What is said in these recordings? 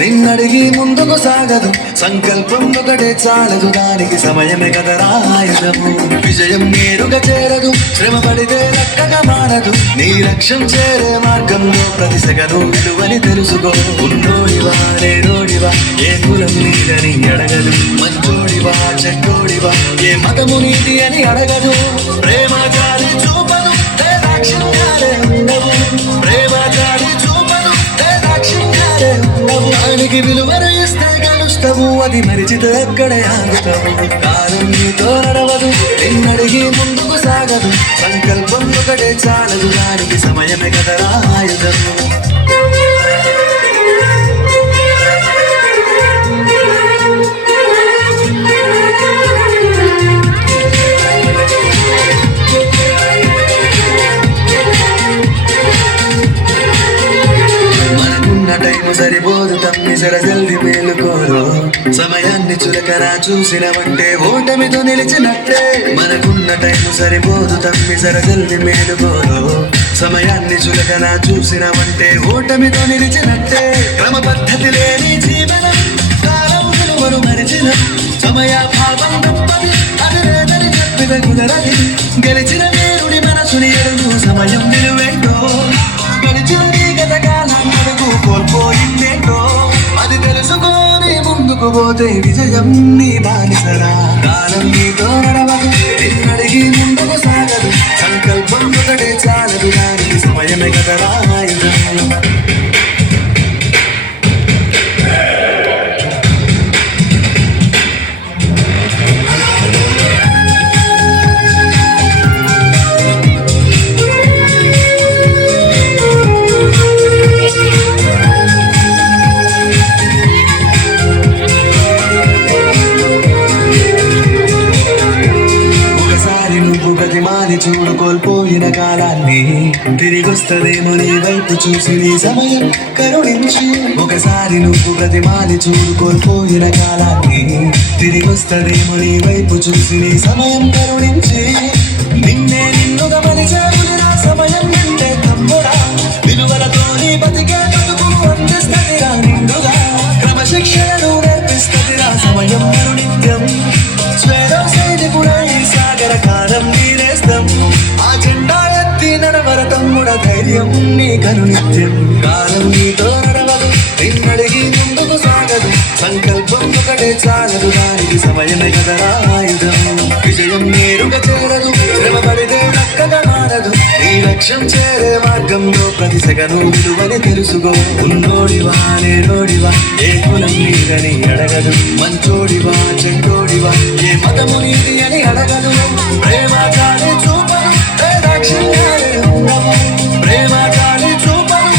నిన్నడిగి ముందుకు సాగదు, సంకల్పం ఒకటే చాలదు, దానికి సమయమే కదరా ఆయుధము. విజయం నేరుగా చేరదు, శ్రమ పడితే లెక్కగా మారదు, నీ లక్ష్యం చేరే మార్గంలో ప్రతి సెగను విలువని తెలుసుకో. ఉన్నోడివా లేనోడివా, ఏ కులం నీదని అడగదు, మంచోడివా చెడ్డోడివా, ఏ మతము నీది అని అడగదు. ప్రేమ జాలి చూపదు, దాక్షిణ్యాలే ఉండవు, ప్రేమ జాలి చూపదు, దాక్షిణ్యాలే ఉండవు. దానికి విలువను ఇస్తే గెలుస్తావు, అది మరిచితే అక్కడే ఆగుతావు. కాలం నీతో నడవదు, నిన్నడిగి ముందుకు సాగదు, సంకల్పం ఒకటే చాలదు, దానికి సమయమే కదరా ఆయుధము. సరిపోదు తమ్మి సర జల్ది మేలుకోరు, సమయాన్ని చులకరా చూసినవంటే ఓటమితో నిలిచినట్టే. మనకున్న టైం సరిపోదు తమ్మి సర జల్ది మేలుకోరు, సమయాన్ని చులకరా చూసినవంటే ఓటమితో నిలిచినట్టే. క్రమ పద్ధతి లేని జీవనం, కాలం విలువను మరిచిన, సమయ భావం గొప్పది, అది లేదని చెప్పిన కుదరది. గెలిచిన వీరుడి మనసుని ఎరుగు, సమయం నిలువెంటో, గెలిచిన గత కాలం అడుగు కోల్పోయిందేంటో, అది తెలుసుకొని ముందుకు పోతే విజయం నీ బానిసరా. కాలం నీతో నడవదు, నిన్నడిగి ముందుకు సాగదు, సంకల్పం ఒకటే చాలదు, దానికి సమయమే కదరా ఆయుధం. ప్రతిమాని చూడు కోల్పోయిన కాలాన్ని, తిరిగొస్తదేమో నీ వైపు చూసి నీ సమయం కరుణించి. ఒకసారి నువ్వు ప్రతిమాని చూడు కోల్పోయిన కాలాన్ని, తిరిగొస్తదేమో నీ వైపు చూసి నీ సమయం కరుణించి. నిన్నే నిన్నుగా మలిచేవులిరా సమయం నిండే తమ్ముడా, విలువలతో నీ బతికే బతుకు అందిస్తదిరా నిండుగా, క్రమశిక్షణను నేర్పిస్తదిరా సమయం కరుణిత్యం. స్వేదం సైనికుడై సాగర కాలం నీరేస్తం, ఆ జెండా ఎత్తి నడవర తమ్ముడ ధైర్యం నీ కరుణిత్యం. కాలం నీతో నడవదు, నిన్నడిగి ముందుకు సాగదు, సంకల్పం ఒకటే చాలదు, దానికి సమయమే కదరా ఆయుధం. విజయం నేరుగా చేరదు, శ్రమ పడితే లెక్కగా మారదు, నీ లక్ష్యం చేరే మార్గంలో ప్రతి సెగను విలువని తెలుసుకో. ఉన్నోడివా లేనోడివా, ఏ కులం నీదని అడగదు, మంచోడివా చెడ్డోడివా, ఏ మతము నీది అని అడగదు. ప్రేమ జాలి చూపదు, దాక్షిణ్యాలే ఉండవు, ప్రేమ జాలి చూపదు,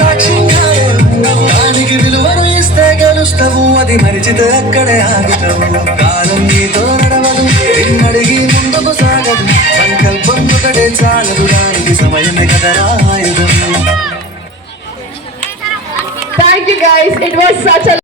దాక్షిణ్యాలే ఉండవు. దానికి విలువను ఇస్తే గెలుస్తావు, అది మరిచితే అక్కడే ఆగుతావు. కాలం నీతో నడవదు, నిన్నడిగి ముందుకు సాగదు, సంకల్పం ఒకటే చాలదు, దానికి సమయమే కదరా ఆయుధం. Thank you guys, it was such a